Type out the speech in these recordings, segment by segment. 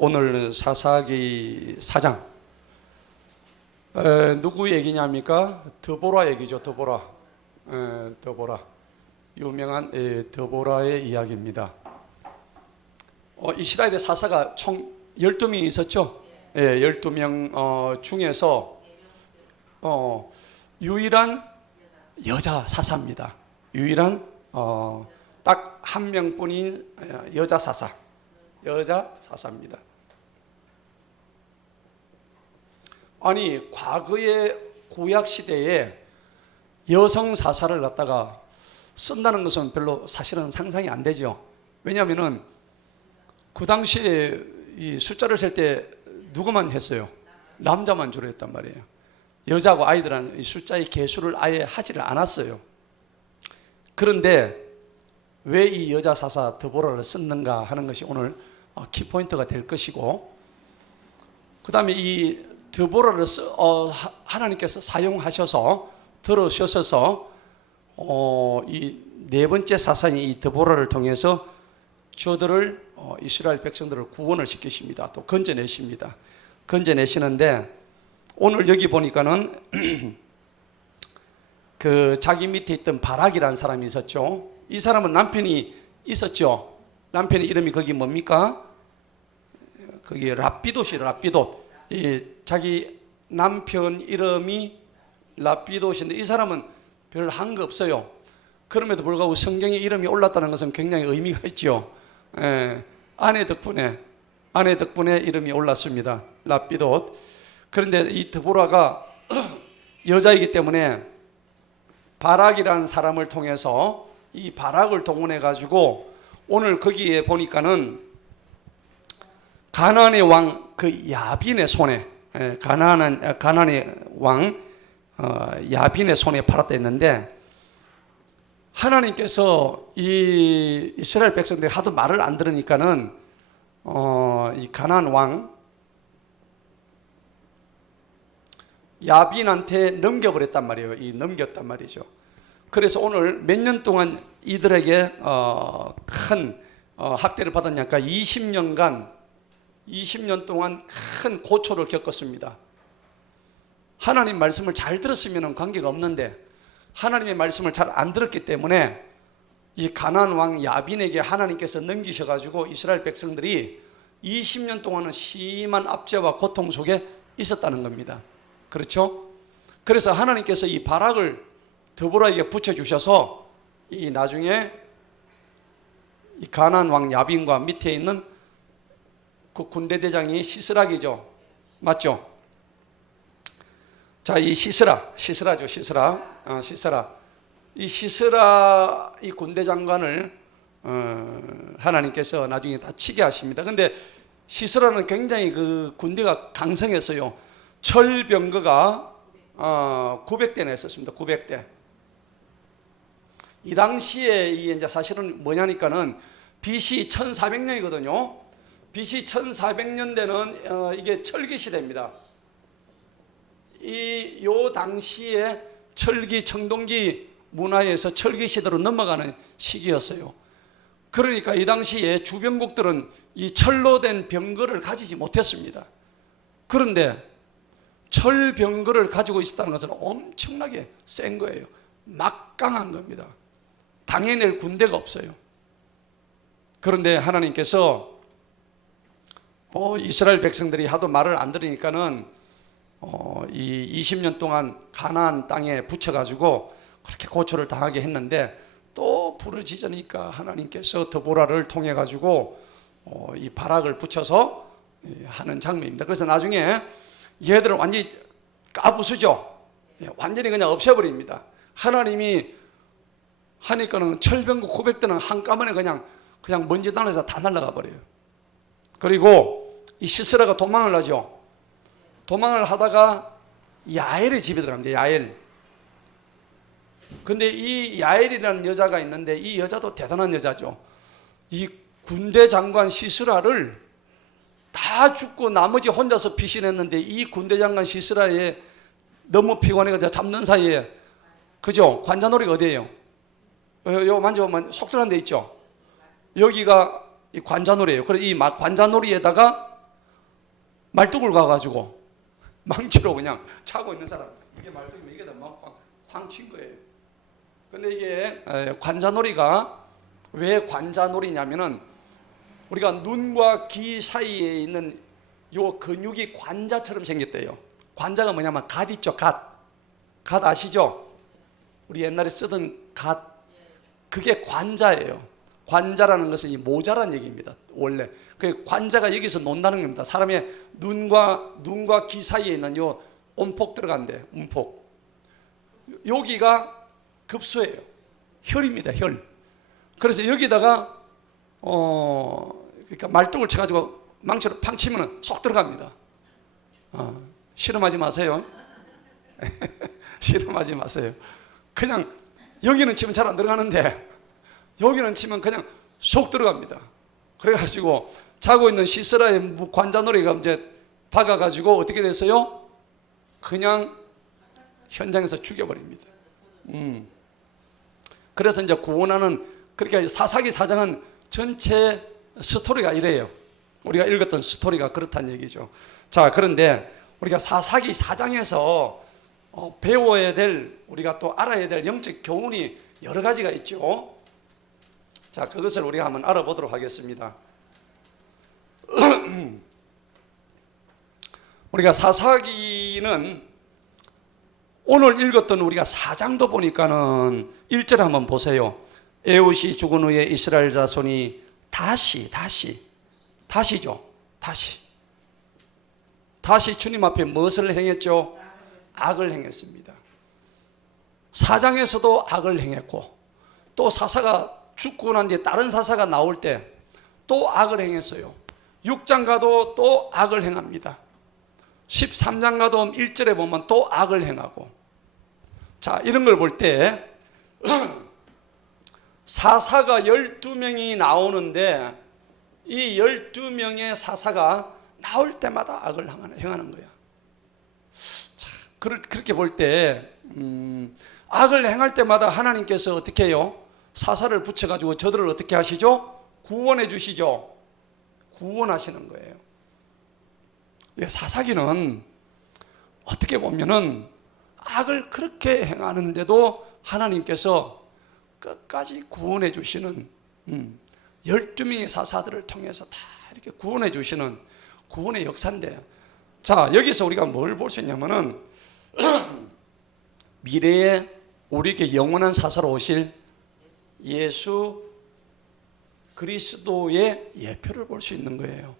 오늘 사사기 4장 누구 얘기냐입니까? 드보라 얘기죠. 드보라. 드보라. 유명한 드보라의 이야기입니다. 이스라엘의 사사가 총 12명이 있었죠. 12명 중에서 유일한 여자 사사입니다. 유일한 딱 한 명뿐인 여자 사사입니다. 아니, 과거의 구약 시대에 여성 사사를 갖다가 쓴다는 것은 별로 사실은 상상이 안 되죠. 왜냐하면은 그 당시에 이 숫자를 셀 때 누구만 했어요? 남자만 주로 했단 말이에요. 여자하고 아이들은 이 숫자의 계수를 아예 하지를 않았어요. 그런데 왜 이 여자 사사 드보라를 썼는가 하는 것이 오늘 키포인트가 될 것이고, 그 다음에 이 드보라를 하나님께서 사용하셔서 들으셔서 이 네 번째 사사인 이 드보라를 통해서 저들을 이스라엘 백성들을 구원을 시키십니다. 또 건져내십니다. 건져내시는데 오늘 여기 보니까는 그 자기 밑에 있던 바락이라는 사람이 있었죠. 이 사람은 남편이 있었죠. 남편의 이름이 거기 뭡니까? 거기 랍비돗이에요. 랍비돗. 자기 남편 이름이 랍비돗인데 이 사람은 별 한 거 없어요. 그럼에도 불구하고 성경에 이름이 올랐다는 것은 굉장히 의미가 있죠. 아내 덕분에 이름이 올랐습니다. 랍비돗. 그런데 이 드보라가 여자이기 때문에 바락이라는 사람을 통해서 이 바락을 동원해 가지고 오늘 거기에 보니까는 가나안의 왕 그 야빈의 손에 가나안의 왕 야빈의 손에 팔았다 했는데, 하나님께서 이 이스라엘 백성들이 하도 말을 안 들으니까는 이 가나안 왕 야빈한테 넘겨버렸단 말이에요. 넘겼단 말이죠. 그래서 오늘 몇 년 동안 이들에게 큰 학대를 받았냐니까 20년 동안 큰 고초를 겪었습니다. 하나님 말씀을 잘 들었으면 관계가 없는데 하나님의 말씀을 잘 안 들었기 때문에 이 가나안 왕 야빈에게 하나님께서 넘기셔가지고 이스라엘 백성들이 20년 동안은 심한 압제와 고통 속에 있었다는 겁니다. 그렇죠? 그래서 하나님께서 이 바락을 드보라에게 붙여주셔서 이 나중에 이 가나안 왕 야빈과 밑에 있는 그 군대 대장이 시스락이죠. 맞죠? 자, 이 시스라죠. 시스라. 이 시스라 이 군대 장관을 하나님께서 나중에 다 치게 하십니다. 근데 시스라는 굉장히 그 군대가 강성했어요. 철병거가 900대나 있었습니다. 900대. 이 당시에 이제 사실은 뭐냐니까는 BC 1400년이거든요. BC 1400년대는 이게 철기 시대입니다. 요 당시에 철기 청동기 문화에서 철기 시대로 넘어가는 시기였어요. 그러니까 이 당시에 주변국들은 이 철로 된 병거를 가지지 못했습니다. 그런데 철병거를 가지고 있었다는 것은 엄청나게 센 거예요. 막강한 겁니다. 당해낼 군대가 없어요. 그런데 하나님께서 이스라엘 백성들이 하도 말을 안 들으니까는 이 20년 동안 가나안 땅에 붙여가지고 그렇게 고초를 당하게 했는데 또 부르짖으니까 하나님께서 드보라를 통해 가지고 이 바락을 붙여서 하는 장면입니다. 그래서 나중에 얘들을 완전히 까부수죠. 완전히 그냥 없애버립니다. 하나님이 하니까는 철병구 900대는 한꺼번에 그냥 먼지 날려서 다 날아가 버려요. 그리고 이 시스라가 도망을 하죠. 도망을 하다가 야엘의 집에 들어갑니다. 야엘. 근데 이 야엘이라는 여자가 있는데 이 여자도 대단한 여자죠. 이 군대 장관 시스라를 다 죽고 나머지 혼자서 피신했는데 이 군대 장관 시스라에 너무 피곤해서 잡는 사이에, 그죠? 관자놀이가 어디예요? 요 만져보면 속들한 데 있죠? 여기가 이 관자놀이에요. 그래서 이 관자놀이에다가 말뚝을 가가지고 망치로 그냥 차고 있는 사람, 이게 말뚝이면 이게 다 쾅 친 거예요. 근데 이게 관자놀이가 왜 관자놀이냐면은 우리가 눈과 귀 사이에 있는 요 근육이 관자처럼 생겼대요. 관자가 뭐냐면 갓 있죠, 갓. 갓 아시죠? 우리 옛날에 쓰던 갓, 그게 관자예요. 관자라는 것은 이 모자란 얘기입니다. 원래 그 관자가 여기서 논다는 겁니다. 사람의 눈과 귀 사이에 있는 요 온폭 들어간대. 온폭. 여기가 급소예요. 혈입니다. 혈. 그래서 여기다가 그러니까 말뚝을 쳐가지고 망치로 팡 치면은 쏙 들어갑니다. 실험하지 마세요. 실험하지 마세요. 그냥 여기는 치면 잘 안 들어가는데 여기는 치면 그냥 쏙 들어갑니다. 그래가지고 자고 있는 시스라의 관자놀이가 이제 박아가지고 어떻게 됐어요? 그냥 현장에서 죽여버립니다. 그래서 이제 구원하는, 그러니까 사사기 4장은 전체 스토리가 이래요. 우리가 읽었던 스토리가 그렇다는 얘기죠. 자, 그런데 우리가 사사기 4장에서 배워야 될, 우리가 또 알아야 될 영적 교훈이 여러 가지가 있죠. 자, 그것을 우리가 한번 알아보도록 하겠습니다. 우리가 사사기는 오늘 읽었던 우리가 4장도 보니까는 1절 한번 보세요. 에훗이 죽은 후에 이스라엘 자손이 다시죠. 다시 주님 앞에 무엇을 행했죠? 악을 행했습니다. 4장에서도 악을 행했고, 또 사사가 죽고 난 뒤에 다른 사사가 나올 때 또 악을 행했어요. 6장 가도 또 악을 행합니다. 13장 가도 1절에 보면 또 악을 행하고. 자, 이런 걸 볼 때 사사가 12명이 나오는데 이 12명의 사사가 나올 때마다 악을 행하는 거야. 자, 그렇게 볼 때 악을 행할 때마다 하나님께서 어떻게 해요? 사사를 붙여가지고 저들을 어떻게 하시죠? 구원해 주시죠. 구원하시는 거예요. 사사기는 어떻게 보면은 악을 그렇게 행하는데도 하나님께서 끝까지 구원해 주시는 12명의 사사들을 통해서 다 이렇게 구원해 주시는 구원의 역사인데, 자, 여기서 우리가 뭘 볼 수 있냐면은 미래에 우리에게 영원한 사사로 오실 예수 그리스도의 예표를 볼 수 있는 거예요.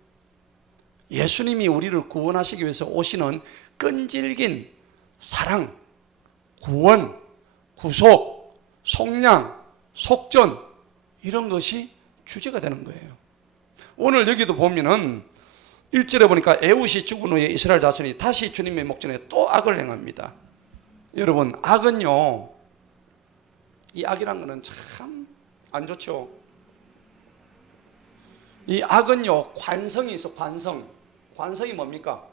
예수님이 우리를 구원하시기 위해서 오시는 끈질긴 사랑, 구원, 구속, 속량, 속전, 이런 것이 주제가 되는 거예요. 오늘 여기도 보면은 1절에 보니까 에훗이 죽은 후에 이스라엘 자손이 다시 주님의 목전에 또 악을 행합니다. 여러분, 악은요, 이 악이란 거는 참 안 좋죠. 이 악은요, 관성이 있어. 관성이 뭡니까?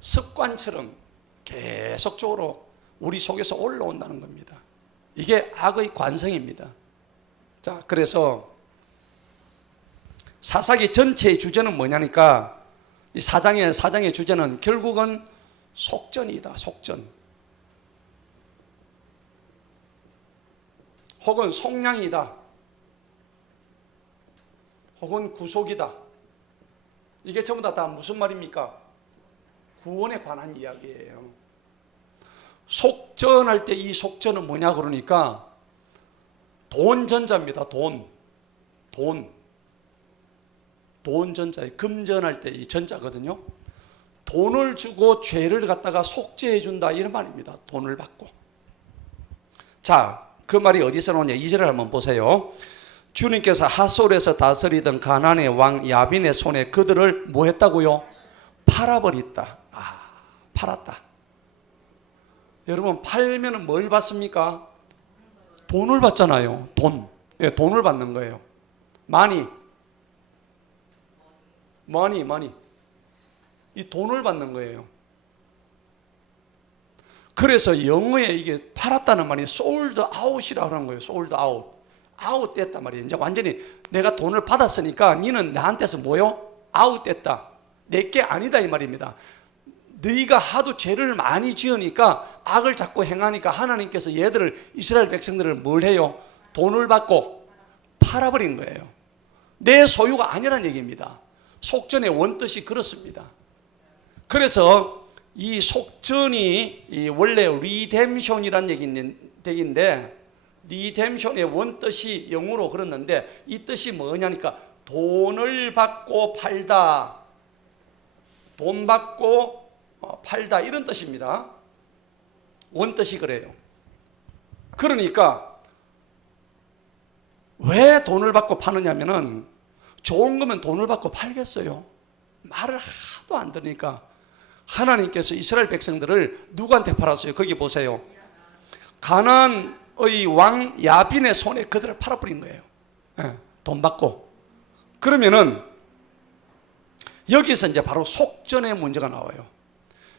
습관처럼 계속적으로 우리 속에서 올라온다는 겁니다. 이게 악의 관성입니다. 자, 그래서 사사기 전체의 주제는 뭐냐니까, 이 사장의 주제는 결국은 속전이다. 속전. 혹은 속량이다. 혹은 구속이다. 이게 전부 다 무슨 말입니까? 구원에 관한 이야기예요. 속전할 때 이 속전은 뭐냐 그러니까 돈전자입니다. 돈전자에 금전할 때 이 전자거든요. 돈을 주고 죄를 갖다가 속죄해 준다, 이런 말입니다. 돈을 받고. 자, 그 말이 어디서 나오냐? 2절을 한번 보세요. 주님께서 하솔에서 다스리던 가나안의 왕 야빈의 손에 그들을 뭐 했다고요? 팔아버렸다. 팔았다. 여러분, 팔면은 뭘 받습니까? 돈을 받잖아요. 돈. 예, 돈을 받는 거예요. money. 이 돈을 받는 거예요. 그래서 영어에 이게 팔았다는 말이 sold out이라고 하는 거예요. sold out. 아웃됐단 말이에요. 이제 완전히 내가 돈을 받았으니까 니는 나한테서 뭐요? 아웃됐다. 내게 아니다 이 말입니다. 너희가 하도 죄를 많이 지으니까 악을 자꾸 행하니까 하나님께서 얘들을 이스라엘 백성들을 뭘 해요? 돈을 받고 팔아버린 거예요. 내 소유가 아니란 얘기입니다. 속전의 원뜻이 그렇습니다. 그래서 이 속전이 원래 리뎀션이란 얘기인데 리뎀션의 원뜻이 영어로 그랬는데 이 뜻이 뭐냐니까 돈을 받고 팔다, 돈 받고 팔다 이런 뜻입니다. 원뜻이 그래요. 그러니까 왜 돈을 받고 파느냐면은 좋은 거면 돈을 받고 팔겠어요. 말을 하도 안 들으니까 하나님께서 이스라엘 백성들을 누구한테 팔았어요? 거기 보세요. 가나안의 왕 야빈의 손에 그들을 팔아버린 거예요. 돈 받고. 그러면은 여기서 이제 바로 속전의 문제가 나와요.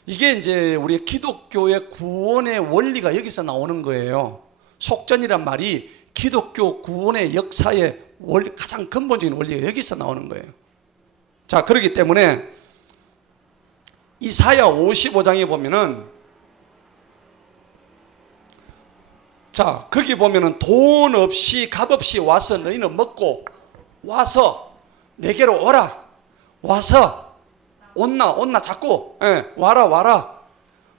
이게 이제 우리 기독교의 구원의 원리가 여기서 나오는 거예요. 속전이란 말이 기독교 구원의 역사의 원리, 가장 근본적인 원리가 여기서 나오는 거예요. 자, 그렇기 때문에 이사야 55장에 보면은 자, 거기 보면은 돈 없이 값 없이 와서 너희는 먹고 와서 내게로 오라. 와서 온나 자꾸 와라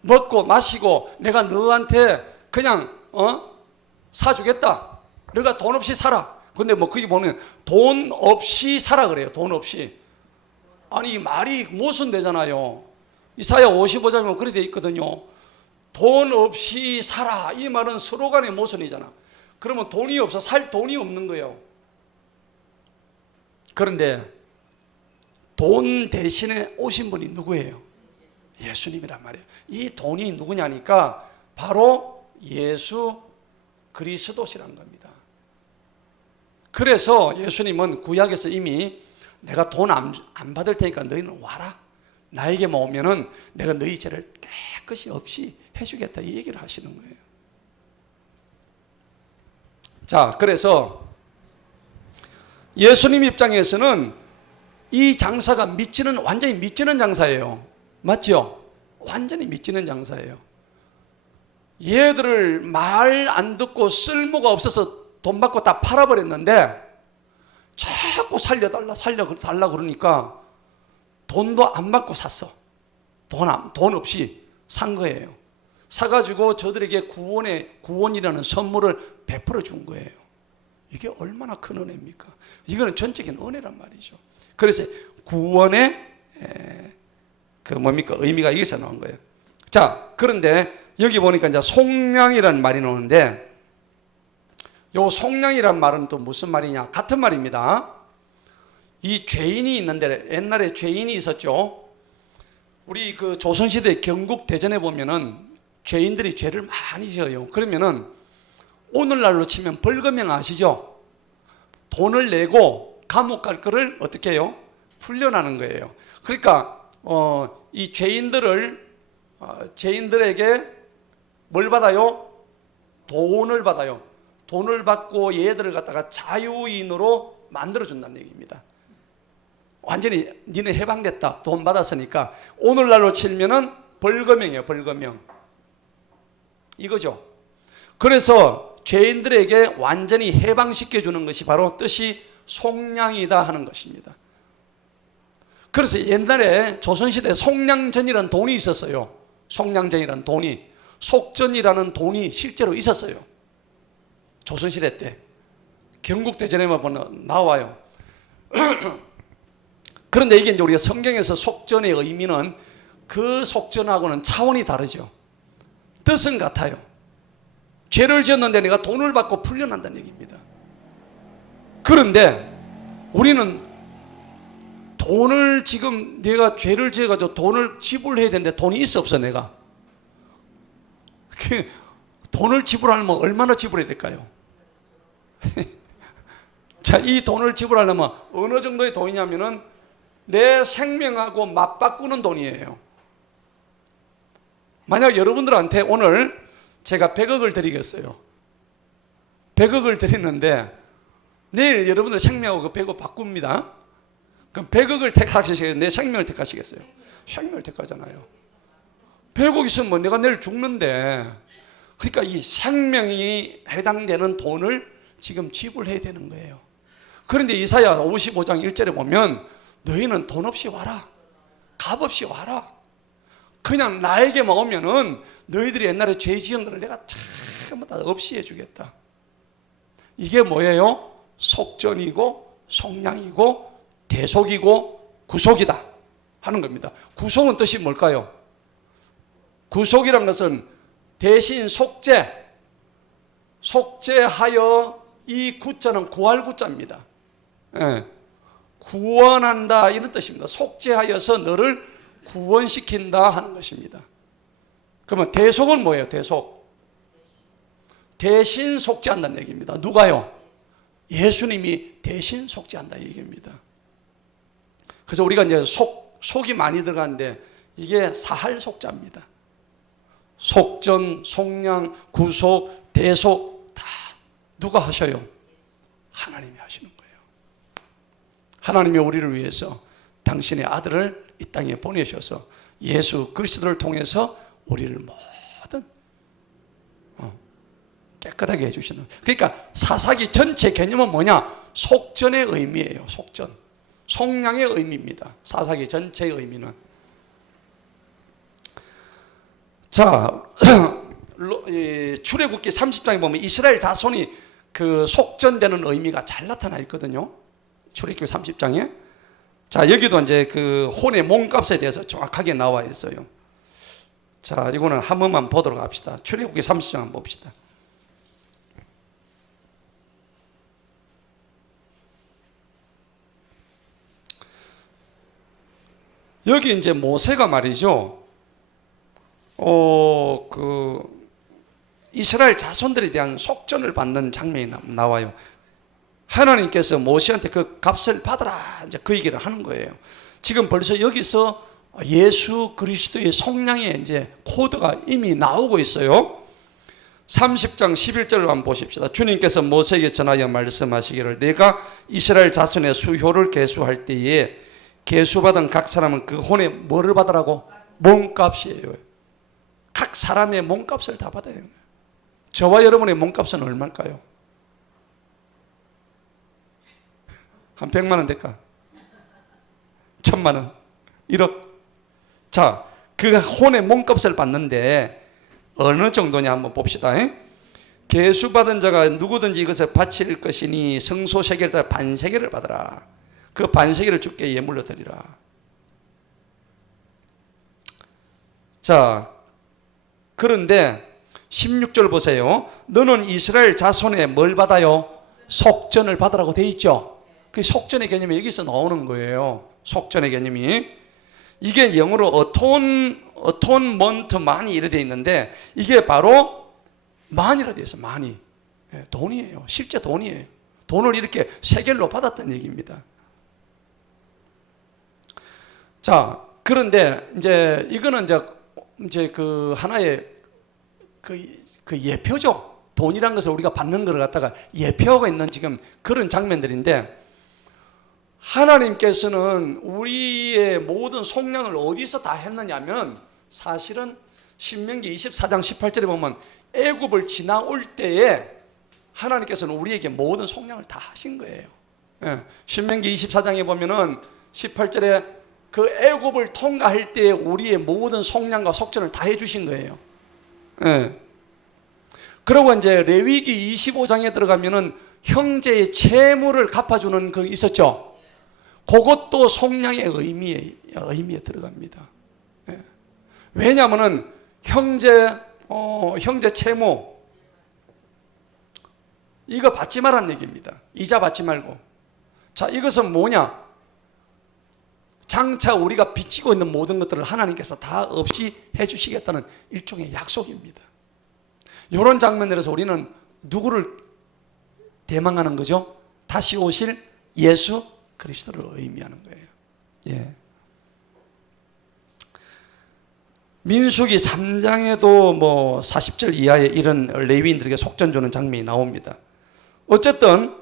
먹고 마시고 내가 너한테 그냥 사주겠다. 너가 돈 없이 살아. 근데 뭐 거기 보면 돈 없이 살아 그래요. 돈 없이. 아니 말이 모순되잖아요. 이사야 55장이면 그렇게 돼 있거든요. 돈 없이 살아. 이 말은 서로 간의 모순이잖아. 그러면 돈이 없어 살 돈이 없는 거예요. 그런데 돈 대신에 오신 분이 누구예요? 예수님이란 말이에요. 이 돈이 누구냐니까 바로 예수 그리스도시라는 겁니다. 그래서 예수님은 구약에서 이미 내가 돈 안 받을 테니까 너희는 와라. 나에게만 오면은 내가 너희 죄를 깨끗이 없이 해주겠다 이 얘기를 하시는 거예요. 자, 그래서 예수님 입장에서는 이 장사가 완전히 미치는 장사예요. 맞죠? 완전히 미치는 장사예요. 얘들을 말 안 듣고 쓸모가 없어서 돈 받고 다 팔아버렸는데 자꾸 살려달라 그러니까 돈도 안 받고 샀어. 돈 없이 산 거예요. 사가지고 저들에게 구원이라는 선물을 베풀어 준 거예요. 이게 얼마나 큰 은혜입니까? 이거는 전적인 은혜란 말이죠. 그래서 구원의 의미가 여기서 나온 거예요. 자, 그런데 여기 보니까 이제 속량이라는 말이 나오는데 요 속량이란 말은 또 무슨 말이냐? 같은 말입니다. 이 죄인이 있는데 옛날에 죄인이 있었죠. 우리 그 조선시대 경국대전에 보면은 죄인들이 죄를 많이 지어요. 그러면은 오늘날로 치면 벌금형 아시죠? 돈을 내고 감옥 갈 거를 어떻게 해요? 풀려나는 거예요. 그러니까 이 죄인들에게 뭘 받아요? 돈을 받아요. 돈을 받고 얘들을 갖다가 자유인으로 만들어준다는 얘기입니다. 완전히 니네 해방됐다. 돈 받았으니까. 오늘날로 치면은 벌금형이에요. 벌금형. 이거죠. 그래서 죄인들에게 완전히 해방시켜주는 것이 바로 뜻이 속량이다 하는 것입니다. 그래서 옛날에 조선시대에 속량전이라는 돈이 있었어요. 속량전이라는 돈이. 속전이라는 돈이 실제로 있었어요. 조선시대 때. 경국대전에만 보면 나와요. 그런데 이게 이제 우리가 성경에서 속전의 의미는 그 속전하고는 차원이 다르죠. 뜻은 같아요. 죄를 지었는데 내가 돈을 받고 풀려난다는 얘기입니다. 그런데 우리는 돈을 지금 내가 죄를 지어가지고 돈을 지불해야 되는데 돈이 있어 없어 내가. 돈을 지불하려면 얼마나 지불해야 될까요? 자, 이 돈을 지불하려면 어느 정도의 돈이냐면은 내 생명하고 맞바꾸는 돈이에요. 만약 여러분들한테 오늘 제가 100억을 드리겠어요. 100억을 드리는데 내일 여러분들 생명하고 그 100억 바꿉니다. 그럼 100억을 택하시겠어요? 내 생명을 택하시겠어요? 생명을 택하잖아요. 100억 있으면 뭐 내가 내일 죽는데, 그러니까 이 생명이 해당되는 돈을 지금 지불해야 되는 거예요. 그런데 이사야 55장 1절에 보면 너희는 돈 없이 와라, 값 없이 와라, 그냥 나에게만 오면은 너희들이 옛날에 죄 지은 것을 내가 전부 다 없이 해주겠다. 이게 뭐예요? 속전이고 속량이고 대속이고 구속이다 하는 겁니다. 구속은 뜻이 뭘까요? 구속이란 것은 대신 속죄, 속죄하여, 이 구자는 구할 구자입니다. 예. 구원한다 이런 뜻입니다. 속죄하여서 너를 구원시킨다 하는 것입니다. 그러면 대속은 뭐예요? 대속, 대신 속죄한다는 얘기입니다. 누가요? 예수님이 대신 속죄한다 이 얘기입니다. 그래서 우리가 이제 속이 많이 들어가는데 이게 사할속자입니다. 속전, 속량, 구속, 대속 다 누가 하셔요? 하나님이 하시는 거예요. 하나님이 우리를 위해서 당신의 아들을 이 땅에 보내셔서 예수 그리스도를 통해서 우리를 모든 깨끗하게 해주시는. 그러니까 사사기 전체 개념은 뭐냐? 속전의 의미예요. 속전, 속량의 의미입니다. 사사기 전체의 의미는. 자, 출애굽기 30장에 보면 이스라엘 자손이 그 속전되는 의미가 잘 나타나 있거든요. 출애굽기 30장에. 자, 여기도 이제 그 혼의 몸값에 대해서 정확하게 나와 있어요. 자, 이거는 한 번만 보도록 합시다. 출애굽기 30장 한번 봅시다. 여기 이제 모세가 말이죠. 이스라엘 자손들에 대한 속전을 받는 장면이 나와요. 하나님께서 모세한테 그 값을 받아라 이제 그 얘기를 하는 거예요. 지금 벌써 여기서 예수 그리스도의 속량의 이제 코드가 이미 나오고 있어요. 30장 11절을 한번 보십시다. 주님께서 모세에게 전하여 말씀하시기를 내가 이스라엘 자손의 수효를 계수할 때에 계수받은 각 사람은 그 혼에 뭐를 받으라고? 몸값이에요. 각 사람의 몸값을 다 받아야 돼요. 저와 여러분의 몸값은 얼마일까요? 한 100만 원 될까? 1000만 원? 1억? 자, 그 혼의 몸값을 받는데 어느 정도냐 한번 봅시다. 계수받은 자가 누구든지 이것을 바칠 것이니 성소세겔에 따라 반세겔을 받으라. 그 반세겔을 주께 예물로 드리라. 자, 그런데 16절 보세요. 너는 이스라엘 자손에 뭘 받아요? 속전을 받으라고 돼 있죠. 그 속전의 개념이 여기서 나오는 거예요. 속전의 개념이. 이게 영어로 atonement money 이렇게 돼 있는데 이게 바로 만이라 돼 있어요. 만이. 돈이에요. 실제 돈이에요. 돈을 이렇게 세겔로 받았다는 얘기입니다. 자, 그런데 이제 이거는 이제 그 하나의 그 예표죠. 돈이란 것을 우리가 받는 것을 갖다가 예표하고 있는 지금 그런 장면들인데 하나님께서는 우리의 모든 속량을 어디서 다 했느냐면 사실은 신명기 24장 18절에 보면 애굽을 지나올 때에 하나님께서는 우리에게 모든 속량을 다 하신 거예요. 신명기 24장에 보면은 18절에 그 애굽을 통과할 때 우리의 모든 속량과 속전을 다 해주신 거예요. 그리고 이제 레위기 25장에 들어가면은 형제의 채무를 갚아주는 그 있었죠. 그것도 속량의 의미에 들어갑니다. 왜냐하면은 형제 채무 이거 받지 말라는 얘기입니다. 이자 받지 말고. 자, 이것은 뭐냐? 장차 우리가 빚지고 있는 모든 것들을 하나님께서 다 없이 해주시겠다는 일종의 약속입니다. 이런 장면들에서 우리는 누구를 대망하는 거죠? 다시 오실 예수 그리스도를 의미하는 거예요. 예. 민수기 3장에도 뭐 40절 이하에 이런 레위인들에게 속전 주는 장면이 나옵니다. 어쨌든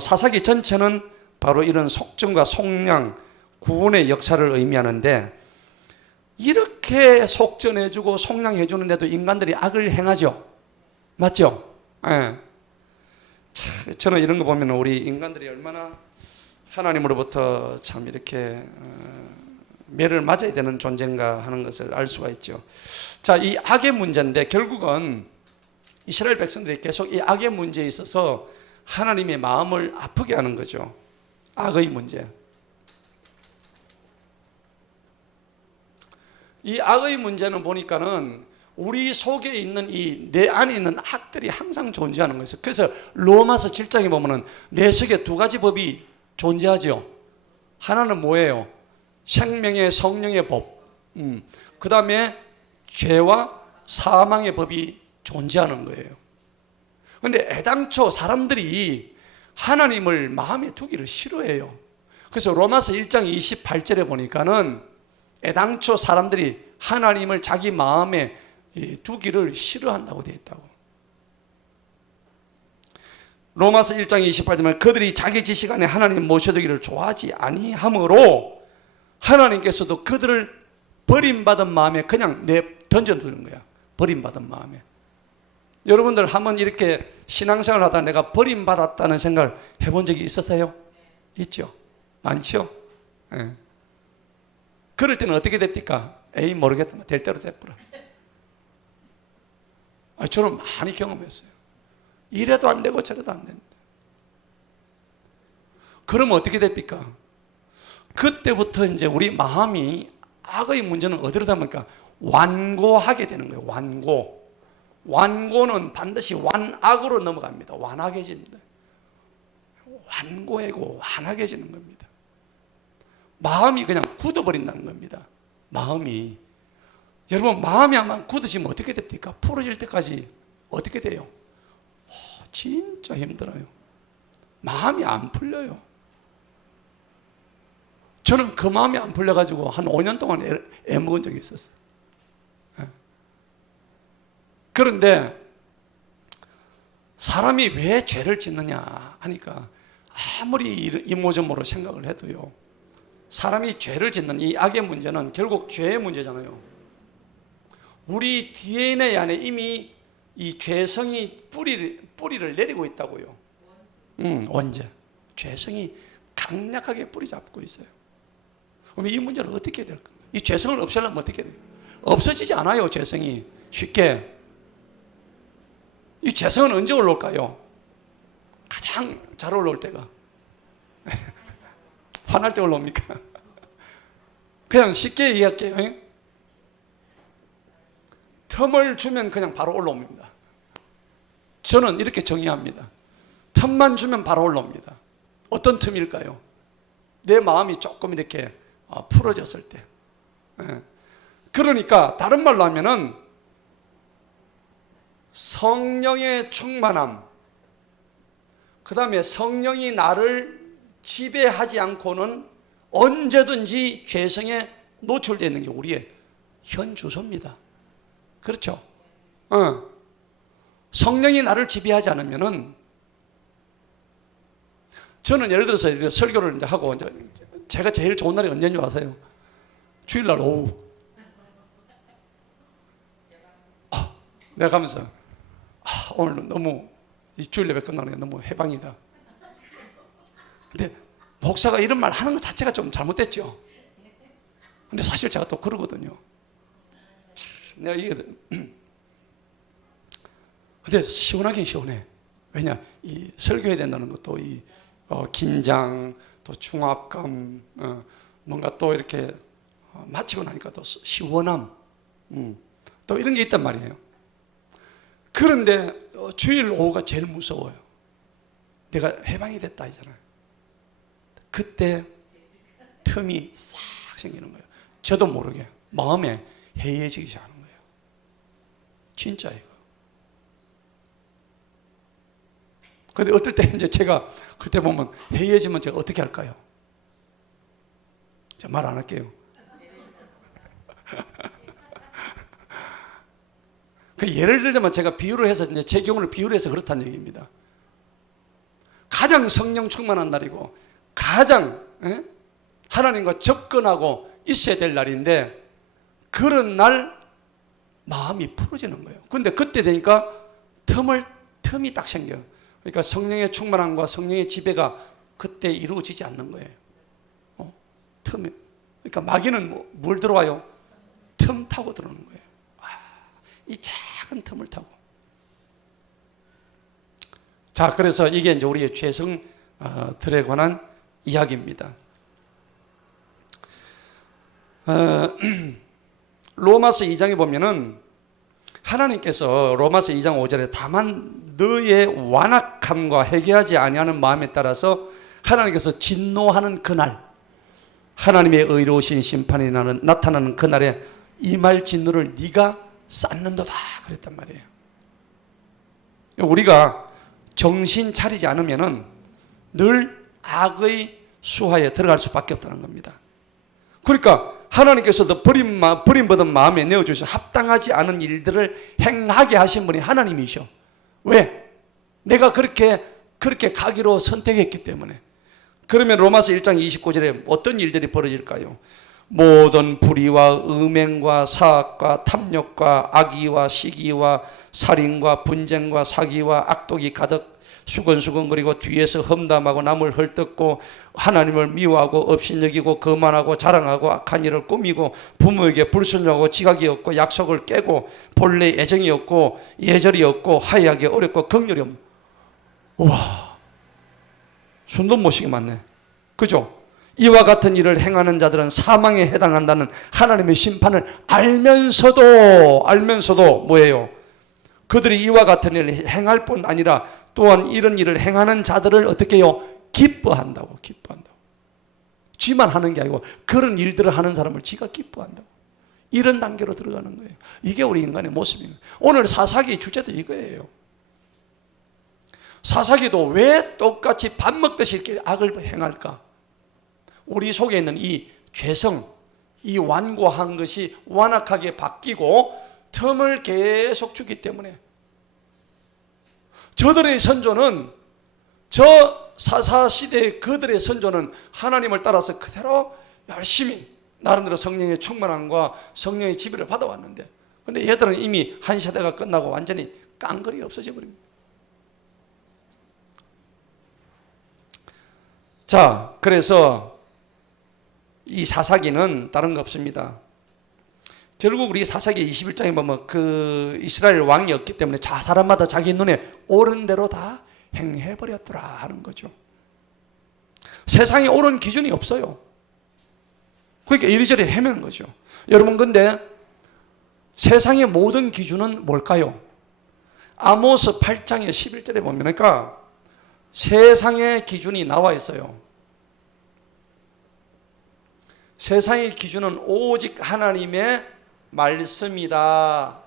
사사기 전체는 바로 이런 속정과 속량, 구원의 역사를 의미하는데, 이렇게 속전해주고 속량해주는데도 인간들이 악을 행하죠. 맞죠? 예. 저는 이런 거 보면 우리 인간들이 얼마나 하나님으로부터 참 이렇게 매를 맞아야 되는 존재인가 하는 것을 알 수가 있죠. 자, 이 악의 문제인데 결국은 이스라엘 백성들이 계속 이 악의 문제에 있어서 하나님의 마음을 아프게 하는 거죠. 악의 문제. 이 악의 문제는 보니까는 우리 속에 있는 이 내 안에 있는 악들이 항상 존재하는 거예요. 그래서 로마서 7장에 보면은 내 속에 두 가지 법이 존재하죠. 하나는 뭐예요? 생명의 성령의 법. 그 다음에 죄와 사망의 법이 존재하는 거예요. 그런데 애당초 사람들이 하나님을 마음에 두기를 싫어해요. 그래서 로마서 1장 28절에 보니까는 애당초 사람들이 하나님을 자기 마음에 두기를 싫어한다고 되어 있다고. 로마서 1장 28절에 그들이 자기 지식 안에 하나님 모셔두기를 좋아하지 아니하므로 하나님께서도 그들을 버림받은 마음에 그냥 던져두는 거야. 버림받은 마음에. 여러분들 한번 이렇게 신앙생활 하다 내가 버림받았다는 생각을 해본 적이 있었어요? 있죠? 많죠? 네. 그럴 때는 어떻게 됩니까? 에이 모르겠다. 될 대로 돼버려. 저는 많이 경험했어요. 이래도 안 되고 저래도 안 된다. 그러면 어떻게 됩니까? 그때부터 이제 우리 마음이 악의 문제는 어디로 담을까? 완고하게 되는 거예요. 완고. 완고는 반드시 완악으로 넘어갑니다. 완악해진다. 완고해고 완악해지는 겁니다. 마음이 그냥 굳어버린다는 겁니다. 마음이. 여러분 마음이 한번 굳으시면 어떻게 됩니까? 풀어질 때까지 어떻게 돼요? 진짜 힘들어요. 마음이 안 풀려요. 저는 그 마음이 안 풀려가지고 한 5년 동안 애먹은 적이 있었어요. 그런데 사람이 왜 죄를 짓느냐 하니까 아무리 이모저모로 생각을 해도요, 사람이 죄를 짓는 이 악의 문제는 결국 죄의 문제잖아요. 우리 DNA 안에 이미 이 죄성이 뿌리를 내리고 있다고요. 원죄. 죄성이 강력하게 뿌리 잡고 있어요. 그럼 이 문제를 어떻게 해야 될까? 이 죄성을 없애려면 어떻게 해야 돼요? 없어지지 않아요, 죄성이. 쉽게. 이 죄성은 언제 올라올까요? 가장 잘 올라올 때가. 화날 때 올라옵니까? 그냥 쉽게 얘기할게요. 틈을 주면 그냥 바로 올라옵니다. 저는 이렇게 정의합니다. 틈만 주면 바로 올라옵니다. 어떤 틈일까요? 내 마음이 조금 이렇게 풀어졌을 때. 그러니까 다른 말로 하면은 성령의 충만함, 그 다음에 성령이 나를 지배하지 않고는 언제든지 죄성에 노출되어 있는 게 우리의 현 주소입니다. 그렇죠? 성령이 나를 지배하지 않으면은, 저는 예를 들어서 설교를 이제 하고, 제가 제일 좋은 날이 언제인 줄 아세요? 주일날 오후. 내가 가면서, 오늘 너무, 이 주일 예배 끝나는 게 너무 해방이다. 근데 목사가 이런 말 하는 것 자체가 좀 잘못됐죠. 근데 사실 제가 또 그러거든요. 내가 이게, 근데 시원하긴 시원해. 왜냐, 이 설교해야 된다는 것도 이 긴장, 또 중압감, 뭔가 또 이렇게 마치고 나니까 또 시원함, 또 이런 게 있단 말이에요. 그런데 주일 오후가 제일 무서워요. 내가 해방이 됐다 이잖아요. 그때 틈이 싹 생기는 거예요. 저도 모르게 마음에 해이해지기 시작하는 거예요. 진짜 이거. 근데 어떨 때 이제 제가 그때 보면 해이해지면 제가 어떻게 할까요? 제가 말 안 할게요. 그 예를 들자면 제가 비유를 해서 이제 제 경우를 비유를 해서 그렇다는 얘기입니다. 가장 성령 충만한 날이고 가장 하나님과 접근하고 있어야 될 날인데 그런 날 마음이 풀어지는 거예요. 근데 그때 되니까 틈이 딱 생겨요. 그러니까 성령의 충만함과 성령의 지배가 그때 이루어지지 않는 거예요. 틈에. 그러니까 마귀는 뭘 들어와요? 틈 타고 들어오는 거예요. 이 작은 틈을 타고. 자, 그래서 이게 이제 우리의 죄성들에 관한 이야기입니다. 로마서 2장에 보면은 하나님께서 로마서 2장 5절에 다만 너의 완악함과 회개하지 아니하는 마음에 따라서 하나님께서 진노하는 그날, 하나님의 의로우신 심판이 나타나는 그날에 임할 진노를 네가 쌓는도다 그랬단 말이에요. 우리가 정신 차리지 않으면은 늘 악의 수하에 들어갈 수밖에 없다는 겁니다. 그러니까 하나님께서도 버림받은 마음에 내어주셔서 합당하지 않은 일들을 행하게 하신 분이 하나님이셔. 왜? 내가 그렇게 가기로 선택했기 때문에. 그러면 로마서 1장 29절에 어떤 일들이 벌어질까요? 모든 불의와 음행과 사악과 탐욕과 악의와 시기와 살인과 분쟁과 사기와 악독이 가득 수근수근거리고 뒤에서 험담하고 남을 헐뜯고 하나님을 미워하고 업신여기고 거만하고 자랑하고 악한 일을 꾸미고 부모에게 불순종하고 지각이 없고 약속을 깨고 본래 애정이 없고 예절이 없고 화해하기 어렵고 긍휼이 없는. 우와, 숨도 못 쉬게 많네. 그죠? 이와 같은 일을 행하는 자들은 사망에 해당한다는 하나님의 심판을 알면서도 뭐예요? 그들이 이와 같은 일을 행할 뿐 아니라 또한 이런 일을 행하는 자들을 어떻게 해요? 기뻐한다고. 지만 하는 게 아니고 그런 일들을 하는 사람을 지가 기뻐한다고. 이런 단계로 들어가는 거예요. 이게 우리 인간의 모습입니다. 오늘 사사기의 주제도 이거예요. 사사기도 왜 똑같이 밥 먹듯이 이렇게 악을 행할까? 우리 속에 있는 이 죄성, 이 완고한 것이 완악하게 바뀌고 틈을 계속 주기 때문에 저들의 선조는 저 사사시대의 그들의 선조는 하나님을 따라서 그대로 열심히 나름대로 성령의 충만함과 성령의 지배를 받아왔는데 근데 얘들은 이미 한 세대가 끝나고 완전히 깡그리 없어져 버립니다. 자, 그래서 이 사사기는 다른 거 없습니다. 결국 우리 사사기 21장에 보면 그 이스라엘 왕이 없기 때문에 사람마다 자기 눈에 옳은 대로 다 행해버렸더라 하는 거죠. 세상에 옳은 기준이 없어요. 그러니까 이리저리 헤매는 거죠. 여러분, 근데 세상의 모든 기준은 뭘까요? 아모스 8장의 11절에 보면 그러니까 세상의 기준이 나와 있어요. 세상의 기준은 오직 하나님의 말씀이다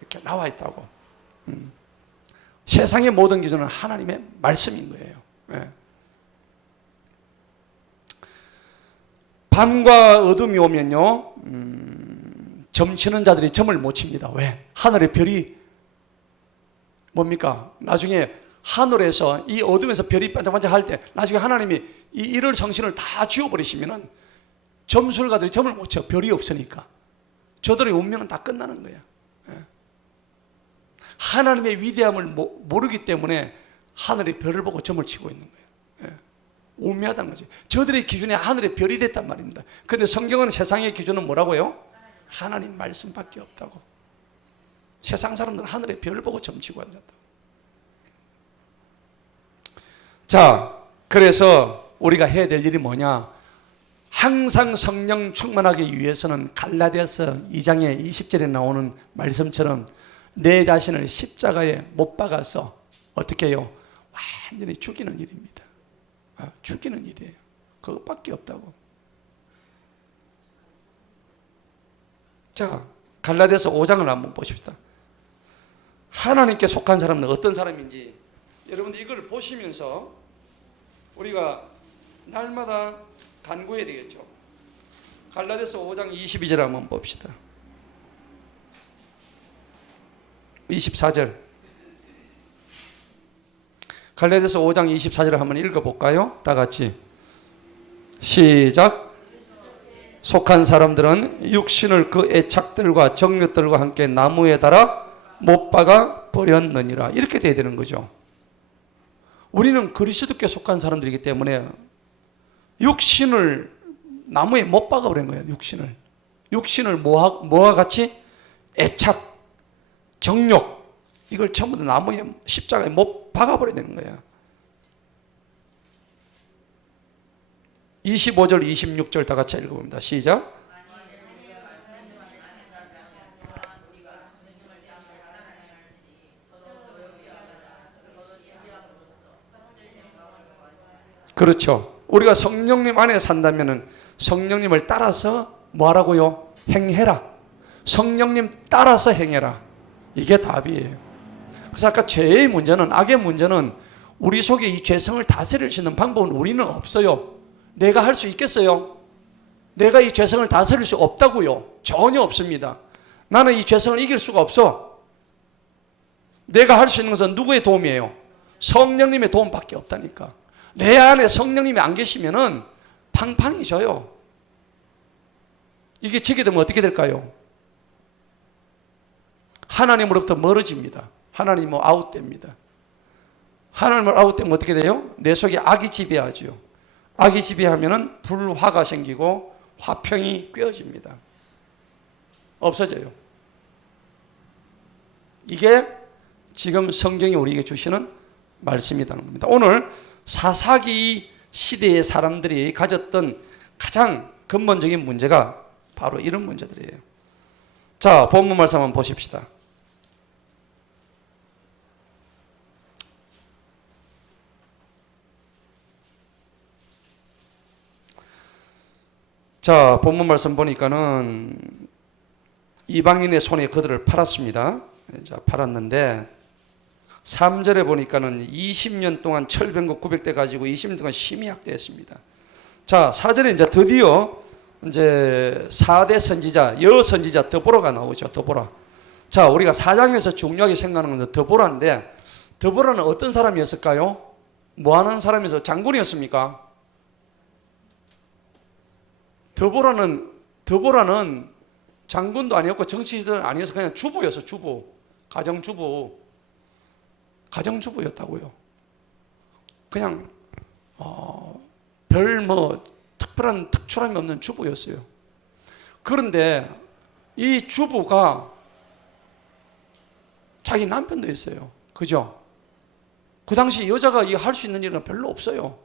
이렇게 나와 있다고. 세상의 모든 기준은 하나님의 말씀인 거예요. 네. 밤과 어둠이 오면요 점치는 자들이 점을 못 칩니다. 왜? 하늘의 별이 뭡니까? 나중에 하늘에서 이 어둠에서 별이 반짝반짝 할 때 나중에 하나님이 이 일월 성신을 다 지워버리시면은 점술가들이 점을 못 쳐. 별이 없으니까. 저들의 운명은 다 끝나는 거야. 하나님의 위대함을 모르기 때문에 하늘의 별을 보고 점을 치고 있는 거예요. 오묘하다는 거죠. 저들의 기준에 하늘의 별이 됐단 말입니다. 그런데 성경은 세상의 기준은 뭐라고요? 하나님 말씀밖에 없다고. 세상 사람들은 하늘의 별을 보고 점치고 앉았다. 자, 그래서 우리가 해야 될 일이 뭐냐? 항상 성령 충만하기 위해서는 갈라디아서 2장의 20절에 나오는 말씀처럼 내 자신을 십자가에 못 박아서 어떻게 해요? 완전히 죽이는 일입니다. 죽이는 일이에요. 그것밖에 없다고. 자, 갈라디아서 5장을 한번 보십시다. 하나님께 속한 사람은 어떤 사람인지 여러분들 이걸 보시면서 우리가 날마다 간구해야 되겠죠. 갈라디아서 5장 22절 한번 봅시다. 24절. 갈라디아서 5장 24절을 한번 읽어볼까요? 다 같이. 시작. 속한 사람들은 육신을 그 애착들과 정욕들과 함께 나무에 달아 못 박아 버렸느니라. 이렇게 돼야 되는 거죠. 우리는 그리스도께 속한 사람들이기 때문에 육신을 나무에 못 박아버린 거예요. 육신을 뭐와 같이? 애착, 정욕, 이걸 전부 다 나무에 십자가에 못 박아버려야 되는 거예요. 25절 26절 다 같이 읽어봅니다. 시작. 그렇죠. 우리가 성령님 안에 산다면은 성령님을 따라서 뭐 하라고요? 행해라. 성령님 따라서 행해라. 이게 답이에요. 그래서 아까 죄의 문제는, 악의 문제는 우리 속에 이 죄성을 다스릴 수 있는 방법은 우리는 없어요. 내가 할 수 있겠어요? 내가 이 죄성을 다스릴 수 없다고요? 전혀 없습니다. 나는 이 죄성을 이길 수가 없어. 내가 할 수 있는 것은 누구의 도움이에요? 성령님의 도움밖에 없다니까. 내 안에 성령님이 안 계시면은 팡팡이 져요. 이게 지게 되면 어떻게 될까요? 하나님으로부터 멀어집니다. 하나님은 아웃됩니다. 하나님을 아웃되면 어떻게 돼요? 내 속에 악이 지배하죠. 악이 지배하면은 불화가 생기고 화평이 꿰어집니다. 없어져요. 이게 지금 성경이 우리에게 주시는 말씀이라는 겁니다. 오늘 사사기 시대의 사람들이 가졌던 가장 근본적인 문제가 바로 이런 문제들이에요. 자, 본문 말씀 한번 보십시다. 자, 본문 말씀 보니까는 이방인의 손에 그들을 팔았습니다. 자, 팔았는데 3절에 보니까는 20년 동안 철병거 900대 가지고 20년 동안 심의학대했습니다. 자, 4절에 이제 드디어 이제 4대 선지자, 여선지자 드보라가 나오죠. 드보라. 자, 우리가 4장에서 중요하게 생각하는 건 드보라인데, 드보라는 어떤 사람이었을까요? 뭐 하는 사람이어서 장군이었습니까? 드보라는 장군도 아니었고 정치인도 아니어서 그냥 주부였어. 주부. 가정주부였다고요. 그냥 별 뭐 특별한 특출함이 없는 주부였어요. 그런데 이 주부가 자기 남편도 있어요. 그죠? 그 당시 여자가 할 수 있는 일은 별로 없어요.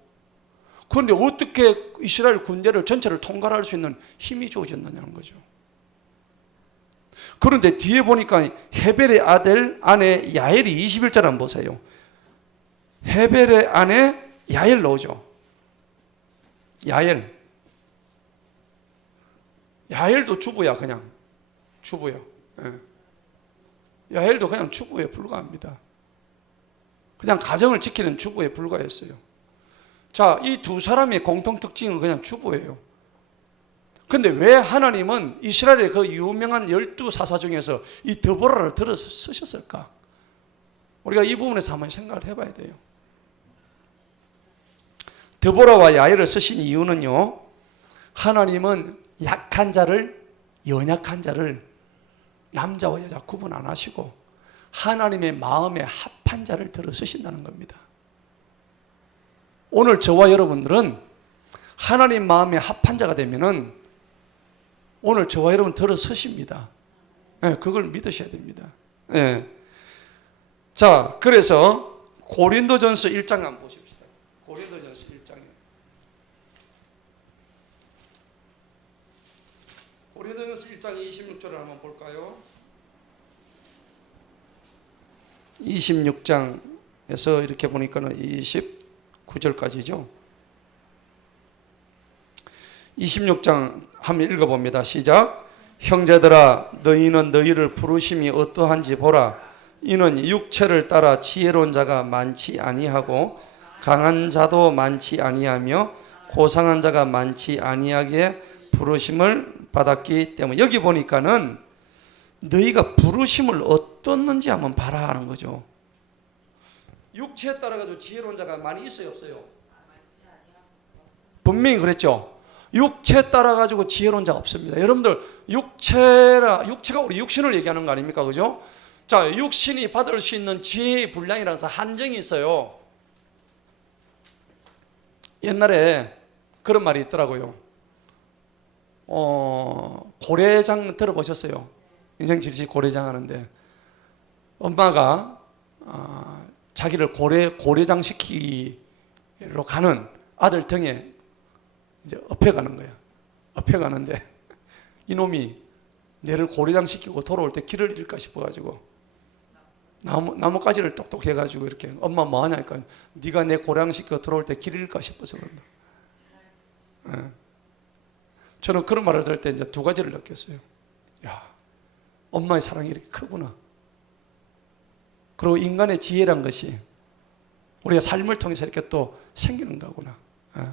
그런데 어떻게 이스라엘 군대를 전체를 통괄할 수 있는 힘이 주어졌느냐는 거죠. 그런데 뒤에 보니까 헤벨의 아내 야엘이 21절 한번 보세요. 헤벨의 아내 야엘 나오죠. 야엘도 주부야. 그냥 주부야. 예. 야엘도 그냥 주부에 불과합니다. 그냥 가정을 지키는 주부에 불과했어요. 자, 이 두 사람의 공통 특징은 그냥 주부예요. 근데 왜 하나님은 이스라엘의 그 유명한 12사사 중에서 이 드보라를 들어서 쓰셨을까? 우리가 이 부분에서 한번 생각을 해봐야 돼요. 드보라와 야엘을 쓰신 이유는요, 하나님은 약한 자를, 연약한 자를 남자와 여자 구분 안 하시고 하나님의 마음에 합한 자를 들어 쓰신다는 겁니다. 오늘 저와 여러분들은 하나님 마음에 합한 자가 되면은 오늘 저와 여러분 들어 서십니다. 네, 그걸 믿으셔야 됩니다. 네. 자, 그래서 고린도전서 1장 한번 보십시다. 고린도전서 1장에. 고린도전서 1장 26절을 한번 볼까요? 26장에서 이렇게 보니까는 29절까지죠. 26장 한번 읽어봅니다. 시작. 형제들아, 너희는 너희를 부르심이 어떠한지 보라. 이는 육체를 따라 지혜로운 자가 많지 아니하고 강한 자도 많지 아니하며 고상한 자가 많지 아니하게 부르심을 받았기 때문에. 여기 보니까는 너희가 부르심을 어떻는지 한번 봐라 하는 거죠. 육체에 따라 가지고 지혜로운 자가 많이 있어요, 없어요? 분명히 그랬죠. 육체 따라 가지고 지혜로운 자가 없습니다. 여러분들 육체가 우리 육신을 얘기하는 거 아닙니까? 그죠? 자, 육신이 받을 수 있는 지혜의 분량이라서 한정이 있어요. 옛날에 그런 말이 있더라고요. 고래장 들어보셨어요? 인생 질식 고래장 하는데 엄마가 자기를 고래장 시키러 가는 아들 등에 이제 업혀가는 거야. 업혀가는데 이놈이 내를 고래장 시키고 돌아올 때 길을 잃을까 싶어가지고 나뭇가지를 똑똑 해가지고 이렇게 엄마 뭐 하냐니까 네가 내 고래장 시키고 돌아올 때 길을 잃을까 싶어서 그런다. 예. 저는 그런 말을 들을 때 이제 두 가지를 느꼈어요. 야, 엄마의 사랑이 이렇게 크구나. 그리고 인간의 지혜란 것이 우리가 삶을 통해서 이렇게 또 생기는 거구나. 예.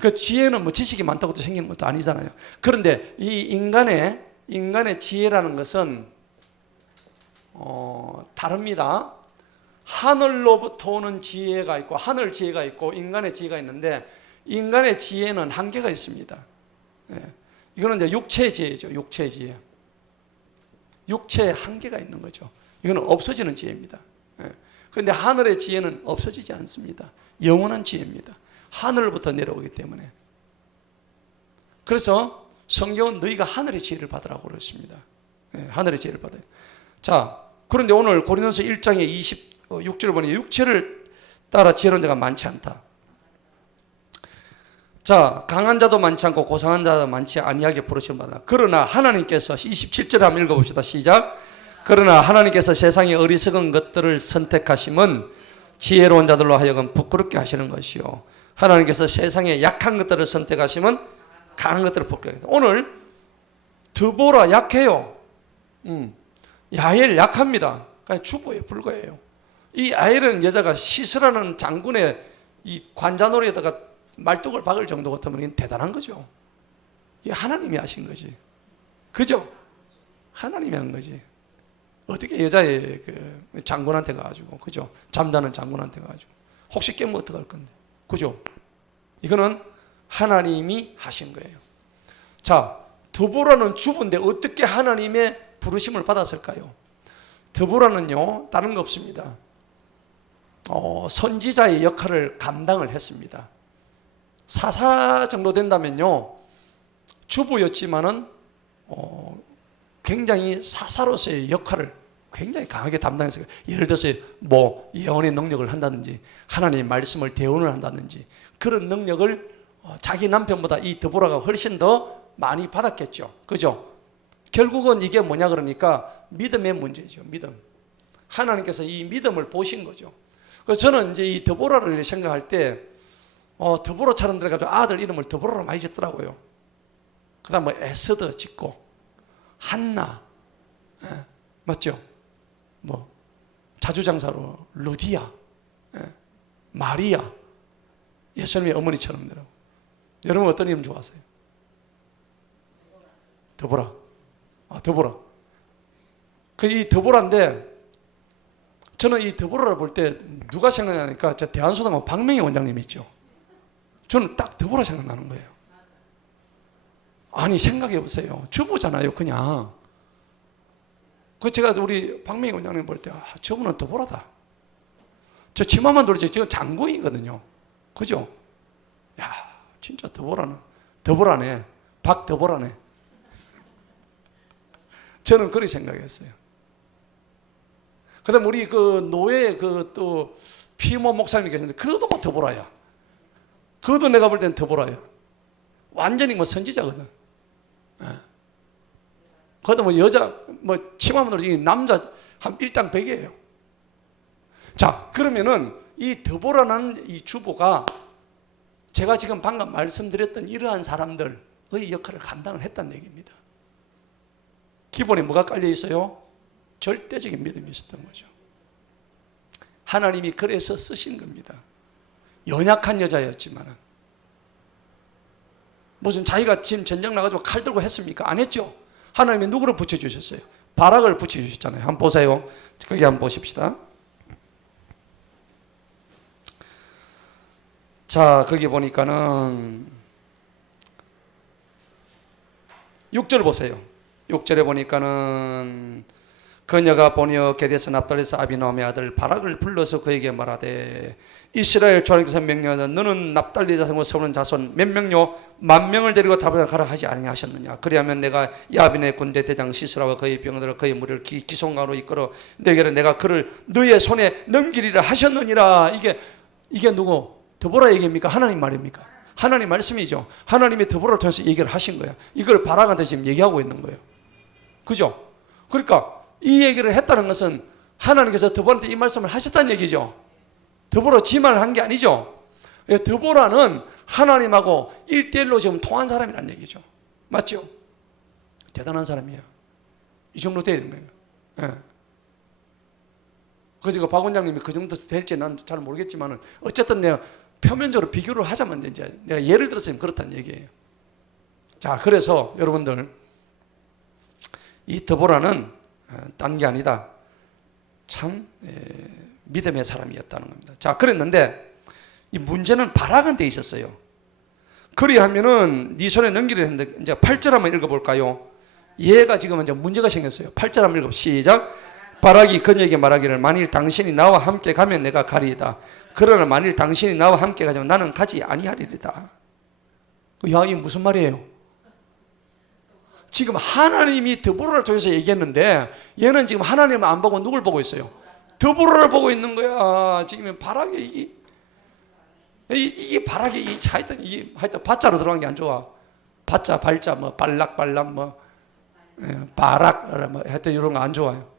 그 지혜는 뭐 지식이 많다고 또 생기는 것도 아니잖아요. 그런데 이 인간의 지혜라는 것은 다릅니다. 하늘로부터 오는 지혜가 있고 하늘 지혜가 있고 인간의 지혜가 있는데 인간의 지혜는 한계가 있습니다. 예. 이거는 이제 육체의 지혜죠. 육체의 지혜. 육체에 한계가 있는 거죠. 이거는 없어지는 지혜입니다. 예. 그런데 하늘의 지혜는 없어지지 않습니다. 영원한 지혜입니다. 하늘로부터 내려오기 때문에. 그래서 성경은 너희가 하늘의 지혜를 받으라고 그랬습니다. 예, 하늘의 지혜를 받아요. 자, 그런데 오늘 고린도서 1장의 26절을 보니 육체를 따라 지혜로운 자가 많지 않다. 자, 강한 자도 많지 않고 고상한 자도 많지 아니하게 부르시는 바다. 그러나 하나님께서 27절 한번 읽어봅시다. 시작. 그러나 하나님께서 세상의 어리석은 것들을 선택하심은 지혜로운 자들로 하여금 부끄럽게 하시는 것이요. 하나님께서 세상의 약한 것들을 선택하시면 강한 것들을 부끄럽게 하세요. 오늘 드보라 약해요. 야엘 약합니다. 그냥 주보에 불과해요. 이 야엘은 여자가 시스라는 장군의 이 관자놀이에다가 말뚝을 박을 정도 같으면 이건 대단한 거죠. 이게 하나님이 하신 거지. 그죠? 하나님이 한 거지. 어떻게 여자의 그 장군한테 가가지고, 그죠? 잠자는 장군한테 가가지고. 혹시 깨면 어떡할 건데. 그죠? 이거는 하나님이 하신 거예요. 자, 드보라는 주부인데 어떻게 하나님의 부르심을 받았을까요? 드보라는요, 다른 거 없습니다. 선지자의 역할을 감당을 했습니다. 사사 정도 된다면요, 주부였지만은 굉장히 사사로서의 역할을 굉장히 강하게 담당했어요. 예를 들어서 뭐 예언의 능력을 한다든지 하나님의 말씀을 대언을 한다든지 그런 능력을 자기 남편보다 이 드보라가 훨씬 더 많이 받았겠죠. 그죠? 결국은 이게 뭐냐 그러니까 믿음의 문제죠. 믿음. 하나님께서 이 믿음을 보신 거죠. 그래서 저는 이제 이 드보라를 생각할 때 드보라처럼 들어가지고 아들 이름을 드보라로 많이 짓더라고요. 그 다음 뭐 에스더 짓고 한나, 예, 맞죠? 뭐 자주장사로 루디아, 예, 마리아, 예수님의 어머니처럼. 여러분 어떤 이름 좋아하세요? 드보라. 드보라. 이 드보라인데 저는 이 드보라를 볼 때 누가 생각나니까 저 대한소당 박명희 원장님 있죠. 저는 딱 드보라 생각나는 거예요. 아니 생각해 보세요. 주부잖아요, 그냥. 그 제가 우리 박명희 원장님 볼 때 저분은 드보라다. 저 치마만 돌리지 지금 장군이거든요. 그죠? 야, 진짜 드보라네. 박드보라네. 저는 그렇게 생각했어요. 그다음 우리 그 노예 또 피모 목사님 계셨는데 그것도 뭐 드보라야. 그것도 내가 볼 때는 드보라야. 완전히 뭐 선지자거든. 예. 그것도 뭐 여자 뭐 치마만 돌리지 남자 한 일당백이에요. 자, 그러면은 이 드보라는 이 주보가 제가 지금 방금 말씀드렸던 이러한 사람들의 역할을 감당을 했다는 얘기입니다. 기본에 뭐가 깔려 있어요? 절대적인 믿음이 있었던 거죠. 하나님이 그래서 쓰신 겁니다. 연약한 여자였지만은 무슨 자기가 지금 전쟁 나가지고 칼 들고 했습니까? 안 했죠. 하나님이 누구를 붙여주셨어요? 바락을 붙여주셨잖아요. 한번 보세요. 거기 한번 보십시다. 자, 거기 보니까는 6절 보세요. 6절에 보니까는 그녀가 보니어 게데스 납달리에서 아비노함의 아들 바락을 불러서 그에게 말하되 이스라엘 조상께서 명령하자 너는 납달리 자손과 서는 자손 몇 명요? 10,000명을 데리고 다바락을 가라 하지 아니하셨느냐. 그리하면 내가 야빈의 군대 대장 시스라와 그의 병들어 그의 무리를 기송가로 이끌어 내게는 내가 그를 너의 손에 넘기리라 하셨느니라. 이게 누구? 드보라 얘기입니까? 하나님 말입니까? 하나님 말씀이죠. 하나님이 드보라를 통해서 얘기를 하신 거야. 이걸 바락한테 지금 얘기하고 있는 거예요. 그죠? 그러니까 이 얘기를 했다는 것은 하나님께서 드보라한테 이 말씀을 하셨다는 얘기죠. 드보라 지만을 한 게 아니죠. 드보라는 하나님하고 1대1로 지금 통한 사람이라는 얘기죠. 맞죠? 대단한 사람이에요. 이 정도 돼야 되는 거예요. 예. 그래서 박 원장님이 그 정도 될지 난 잘 모르겠지만 어쨌든 내가 표면적으로 비교를 하자면 이제 내가 예를 들어서 그렇다는 얘기예요. 자, 그래서 여러분들 이 드보라는 딴 게 아니다. 참 믿음의 사람이었다는 겁니다. 자, 그랬는데 이 문제는 바락한테 있었어요. 그리하면은 네 손에 넘기려 했는데 이제 8절 한번 읽어볼까요? 얘가 지금 이제 문제가 생겼어요. 8절 한번 읽어 시작. 바락이 그녀에게 말하기를 만일 당신이 나와 함께 가면 내가 가리이다. 그러나 만일 당신이 나와 함께 가자면 나는 가지 아니하리이다. 야, 이게 무슨 말이에요? 지금 하나님이 드보라를 통해서 얘기했는데 얘는 지금 하나님을 안 보고 누굴 보고 있어요? 드보라를 보고 있는 거야. 지금 바락이 이게 바락이 하여튼 바자로 들어간 게 안 좋아. 바자, 발자, 뭐 발락, 뭐 바락, 뭐 하여튼 이런 거 안 좋아요.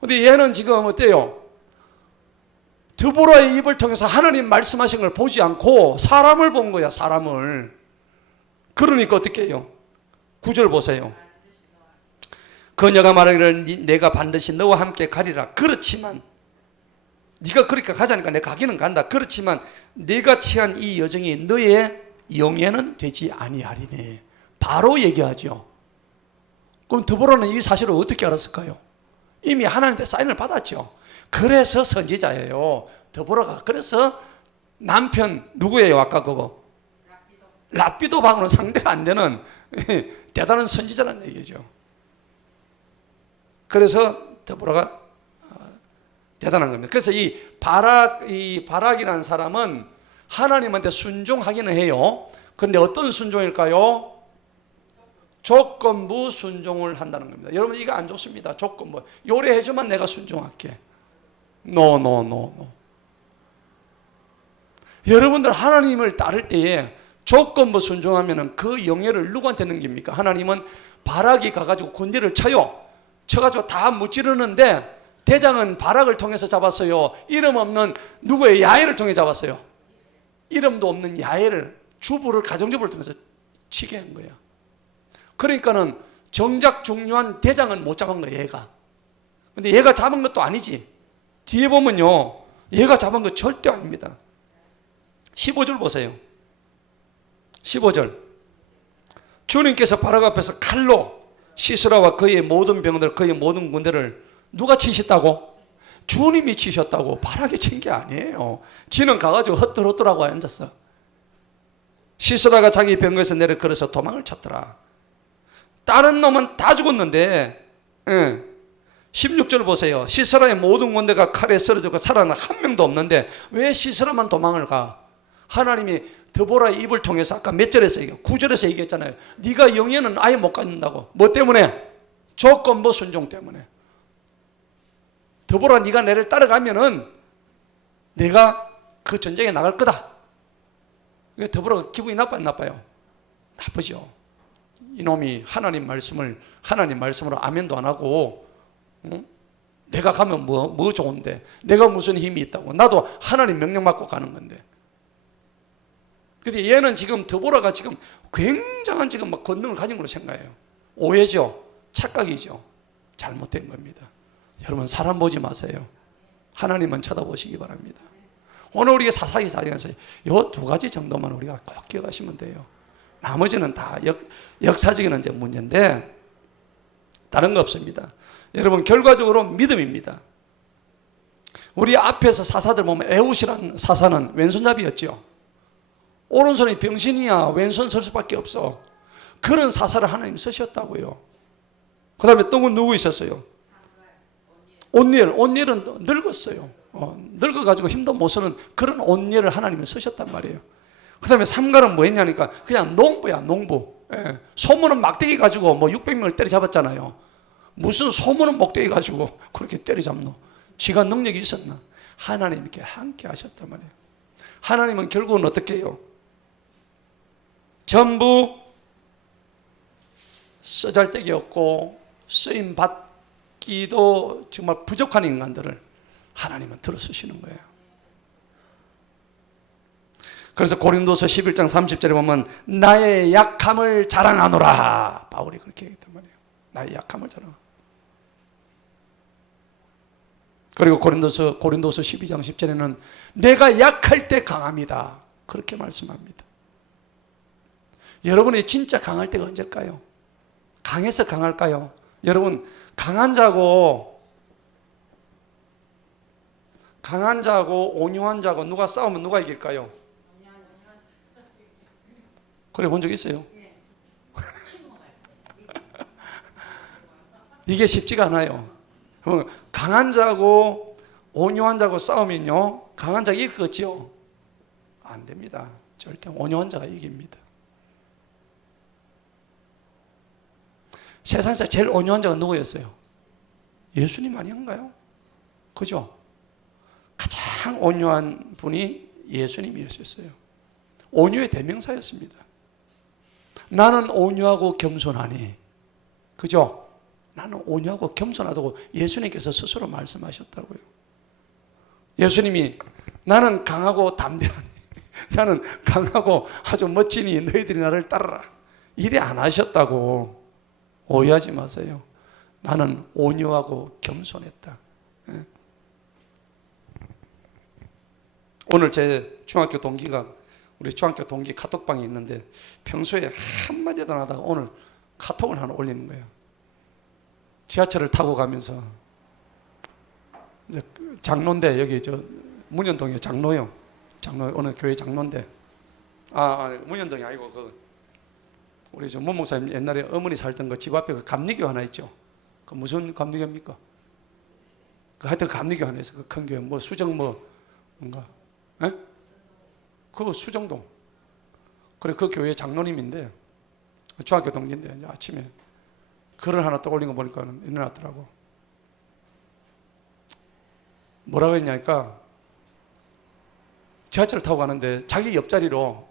근데 얘는 지금 어때요? 드보라의 입을 통해서 하나님 말씀하신 걸 보지 않고 사람을 본 거야, 사람을. 그러니까 어떻게 해요? 9절 보세요. 그녀가 말하기를 내가 반드시 너와 함께 가리라. 그렇지만 네가 그러니까 가자니까 내가 가기는 간다. 그렇지만 네가 취한 이 여정이 너의 영예는 되지 아니하리니. 바로 얘기하죠. 그럼 드보라는 이 사실을 어떻게 알았을까요? 이미 하나님한테 사인을 받았죠. 그래서 선지자예요. 드보라가. 그래서 남편 누구예요? 아까 그거 랍비도방으로 상대가 안 되는 대단한 선지자라는 얘기죠. 그래서 드보라가 대단한 겁니다. 그래서 이 바락이라는 사람은 하나님한테 순종하기는 해요. 그런데 어떤 순종일까요? 조건부 순종을 한다는 겁니다. 여러분 이거 안 좋습니다. 조건부. 요래해주면 내가 순종할게. No. 여러분들 하나님을 따를 때에 조건부 순종하면 그 영예를 누구한테 넘깁니까? 하나님은 바락이 가가지고 군대를 쳐요. 쳐가지고 다 무찌르는데 대장은 바락을 통해서 잡았어요. 이름 없는 누구의 야훼를 통해 잡았어요. 이름도 없는 야훼를 주부를 가정주부를 통해서 치게 한 거예요. 그러니까는 정작 중요한 대장은 못 잡은 거예요, 얘가. 근데 얘가 잡은 것도 아니지. 뒤에 보면요, 얘가 잡은 거 절대 아닙니다. 15절 보세요. 15절. 주님께서 바락 앞에서 칼로 시스라와 그의 모든 병들, 그의 모든 군대를 누가 치셨다고? 주님이 치셨다고. 바락이 친 게 아니에요. 지는 가가지고 헛들헛들하고 앉았어. 시스라가 자기 병거에서 내려 걸어서 도망을 쳤더라. 다른 놈은 다 죽었는데 16절 보세요. 시스라의 모든 군대가 칼에 쓰러지고 살아난 한 명도 없는데 왜 시스라만 도망을 가? 하나님이 드보라의 입을 통해서 아까 몇 절에서 얘기해요? 9절에서 얘기했잖아요. 네가 영예는 아예 못 갖는다고. 뭐 때문에? 조건부 순종 때문에. 드보라 네가 나를 따라가면은 내가 그 전쟁에 나갈 거다. 드보라가 기분이 나빠요? 나쁘죠. 이놈이 하나님 말씀으로 아멘도 안 하고 내가 가면 뭐 좋은데 내가 무슨 힘이 있다고. 나도 하나님 명령 받고 가는 건데. 근데 얘는 지금 드보라가 지금 굉장한 지금 막 권능을 가진 걸로 생각해요. 오해죠. 착각이죠. 잘못된 겁니다. 여러분 사람 보지 마세요. 하나님만 쳐다보시기 바랍니다. 오늘 우리가 사사기 사정에서 이 두 가지 정도만 우리가 꼭 기억하시면 돼요. 나머지는 다 역사적인 이제 문제인데 다른 거 없습니다. 여러분 결과적으로 믿음입니다. 우리 앞에서 사사들 보면 에웃이라는 사사는 왼손잡이였죠. 오른손이 병신이야 왼손 설 수밖에 없어. 그런 사사를 하나님 쓰셨다고요. 그 다음에 또 누구 있었어요? 온니엘은 늙었어요. 늙어가지고 힘도 못 쓰는 그런 온니엘을 하나님이 쓰셨단 말이에요. 그 다음에 삼갈은 뭐 했냐니까 그냥 농부야, 농부. 예. 소문은 막대기 가지고 뭐 600명을 때려잡았잖아요. 무슨 소문은 목대기 가지고 그렇게 때려잡노? 지가 능력이 있었나? 하나님 이렇게 함께 하셨단 말이에요. 하나님은 결국은 어떻게 해요? 전부 쓰잘데기 없고 쓰임 받기도 정말 부족한 인간들을 하나님은 들어쓰시는 거예요. 그래서 고린도서 11장 30절에 보면 나의 약함을 자랑하노라. 바울이 그렇게 얘기했단 말이에요. 나의 약함을 자랑하노라. 그리고 고린도서 12장 10절에는 내가 약할 때 강합니다. 그렇게 말씀합니다. 여러분이 진짜 강할 때가 언제일까요? 강해서 강할까요? 여러분 강한 자고 온유한 자고 누가 싸우면 누가 이길까요? 그래 본 적 있어요? 이게 쉽지가 않아요. 강한 자고 온유한 자고 싸우면요 강한 자가 이길 거지요? 안 됩니다. 절대 온유한 자가 이깁니다. 세상에서 제일 온유한 자가 누구였어요? 예수님 아닌가요? 그죠? 가장 온유한 분이 예수님이었어요. 온유의 대명사였습니다. 나는 온유하고 겸손하니. 그죠? 나는 온유하고 겸손하다고 예수님께서 스스로 말씀하셨다고요. 예수님이 나는 강하고 담대하니 나는 강하고 아주 멋지니 너희들이 나를 따르라. 이래 안 하셨다고. 오해하지 마세요. 나는 온유하고 겸손했다. 오늘 제 중학교 동기가 우리 중학교 동기 카톡방이 있는데 평소에 한마디도 안 하다가 오늘 카톡을 하나 올리는 거예요. 지하철을 타고 가면서 이제 장로인데 여기 저 문현동에 장로요. 장로 어느 교회 장로인데 문현동이 아니고 그 우리 저 문 목사님 옛날에 어머니 살던 그 집 앞에 그 감리교 하나 있죠. 그 무슨 감리교입니까? 그 하여튼 감리교 하나 있어. 그 큰 교회 뭐 수정 뭐 뭔가 그 수정동. 그래 그 교회 장로님인데 중학교 동기인데 이제 아침에 글을 하나 또 올린 거 보니까 일어났더라고. 뭐라고 했냐니까 지하철을 타고 가는데 자기 옆자리로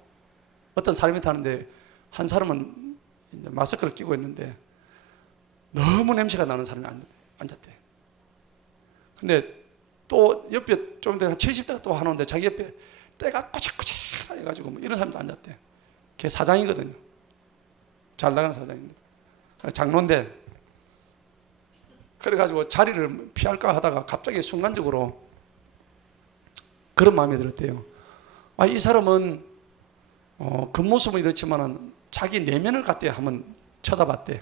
어떤 사람이 타는데 한 사람은 이제 마스크를 끼고 있는데 너무 냄새가 나는 사람이 앉았대. 근데 또 옆에 좀 더 70대가 또 하는데 자기 옆에 때가 꼬질꼬질 해가지고 뭐 이런 사람도 앉았대. 걔 사장이거든요. 잘 나가는 사장입니다. 장로인데 그래가지고 자리를 피할까 하다가 갑자기 순간적으로 그런 마음이 들었대요. 이 사람은 겉모습은 이렇지만은 자기 내면을 갖대 한번 쳐다봤대.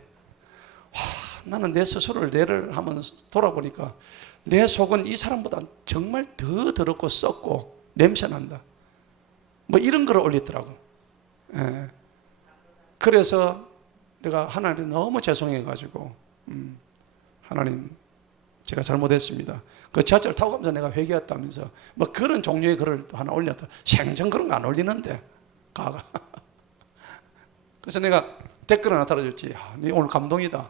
나는 내 스스로를 내를 한번 돌아보니까 내 속은 이 사람보다 정말 더 더럽고 썩고 냄새난다. 뭐 이런 걸 올리더라고. 예. 그래서 내가 하나님께 너무 죄송해가지고 하나님 제가 잘못했습니다. 그 지하철 타고 가면서 내가 회개했다면서 뭐 그런 종류의 글을 하나 올렸다. 생전 그런 거 안 올리는데 가가. 그래서 내가 댓글 하나 달아줬지. 네 오늘 감동이다.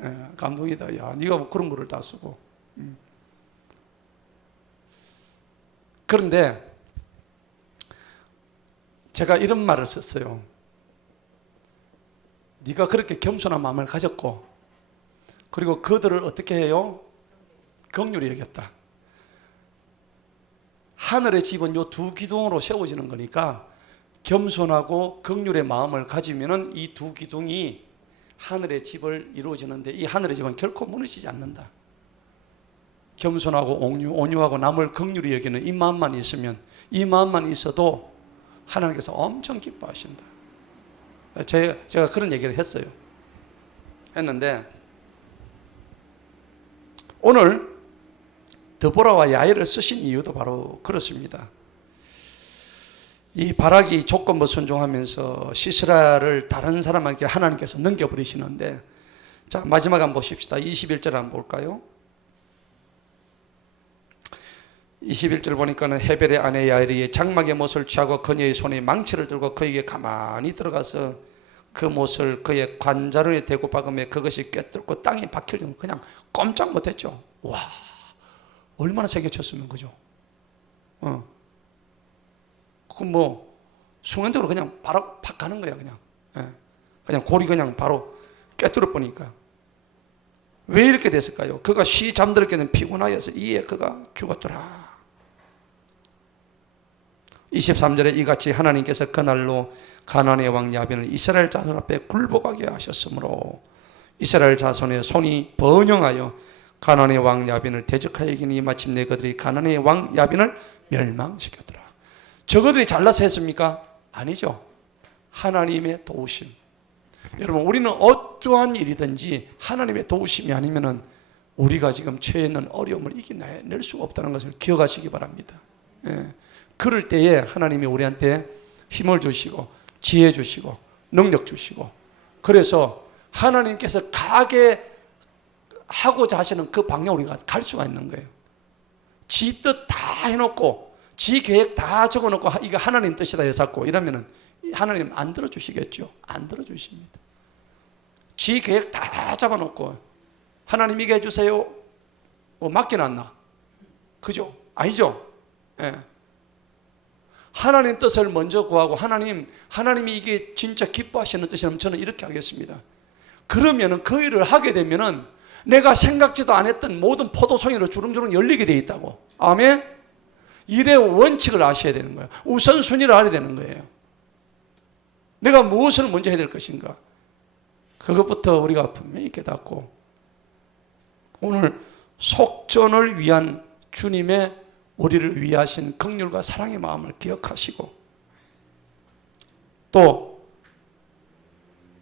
예, 감동이다. 야, 네가 뭐 그런 글을 다 쓰고. 그런데 제가 이런 말을 썼어요. 네가 그렇게 겸손한 마음을 가졌고 그리고 그들을 어떻게 해요? 긍휼히 여겼다. 하늘의 집은 요 두 기둥으로 세워지는 거니까 겸손하고 긍휼의 마음을 가지면은 이 두 기둥이 하늘의 집을 이루어지는데 이 하늘의 집은 결코 무너지지 않는다. 겸손하고 온유하고 남을 긍휼히 여기는 이 마음만 있으면 이 마음만 있어도 하나님께서 엄청 기뻐하신다. 제가 그런 얘기를 했는데 오늘 드보라와 야엘을 쓰신 이유도 바로 그렇습니다. 이 바락이 조건부 순종하면서 시스라를 다른 사람에게 하나님께서 넘겨버리시는데, 자 마지막 한번 보십시다. 21절 한번 볼까요? 21절 보니까는 헤벨의 아내 야엘이 장막의 못을 취하고 그녀의 손에 망치를 들고 그에게 가만히 들어가서 그 못을 그의 관자론에 대고 박음에 그것이 꿰뚫고 땅에 박힐 정도 그냥 꼼짝 못했죠. 와, 얼마나 세게 쳤으면 그죠? 그 뭐 순간적으로 그냥 바로 팍 가는 거야. 그냥 그냥 골이 그냥 바로 꿰뚫어 보니까. 왜 이렇게 됐을까요? 그가 쉬 잠들었기는 피곤하여서 이에 그가 죽었더라. 23절에 이같이 하나님께서 그날로 가나안의 왕 야빈을 이스라엘 자손 앞에 굴복하게 하셨으므로 이스라엘 자손의 손이 번영하여 가나안의 왕 야빈을 대적하여 이기니 마침내 그들이 가나안의 왕 야빈을 멸망시켰더라. 저거들이 잘나서 했습니까? 아니죠. 하나님의 도우심. 여러분, 우리는 어떠한 일이든지 하나님의 도우심이 아니면은 우리가 지금 처해 있는 어려움을 이겨낼 수가 없다는 것을 기억하시기 바랍니다. 그럴 때에 하나님이 우리한테 힘을 주시고 지혜 주시고 능력 주시고, 그래서 하나님께서 가게 하고자 하시는 그 방향 우리가 갈 수가 있는 거예요. 지 뜻 다 해놓고 지 계획 다 적어놓고 이거 하나님 뜻이다 해서 이러면은 하나님 안 들어주시겠죠? 안 들어주십니다. 지 계획 다 잡아놓고 하나님 이게 해주세요. 맡겨놨나? 그죠? 아니죠? 예. 하나님 뜻을 먼저 구하고 하나님이 이게 진짜 기뻐하시는 뜻이라면 저는 이렇게 하겠습니다. 그러면은 그 일을 하게 되면은 내가 생각지도 않았던 모든 포도송이로 주렁주렁 열리게 돼 있다고. 아멘? 일의 원칙을 아셔야 되는 거예요. 우선순위를 알아야 되는 거예요. 내가 무엇을 먼저 해야 될 것인가? 그것부터 우리가 분명히 깨닫고, 오늘 속전을 위한 주님의 우리를 위하신 긍휼과 사랑의 마음을 기억하시고, 또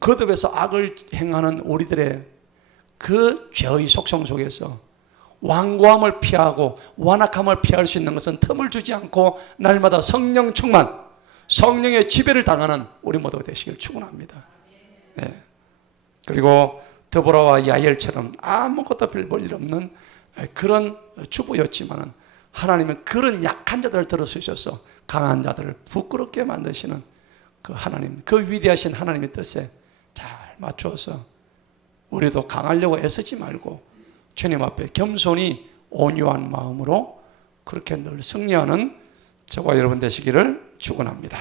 거듭에서 악을 행하는 우리들의 그 죄의 속성 속에서 완고함을 피하고 완악함을 피할 수 있는 것은 틈을 주지 않고 날마다 성령 충만, 성령의 지배를 당하는 우리 모두가 되시길 축원합니다. 네. 그리고 드보라와 야엘처럼 아무것도 별 볼 일 없는 그런 주부였지만 하나님은 그런 약한 자들을 들어주셔서 강한 자들을 부끄럽게 만드시는 그 하나님, 그 위대하신 하나님의 뜻에 잘 맞추어서 우리도 강하려고 애쓰지 말고 주님 앞에 겸손히 온유한 마음으로 그렇게 늘 승리하는 저와 여러분 되시기를 축원합니다.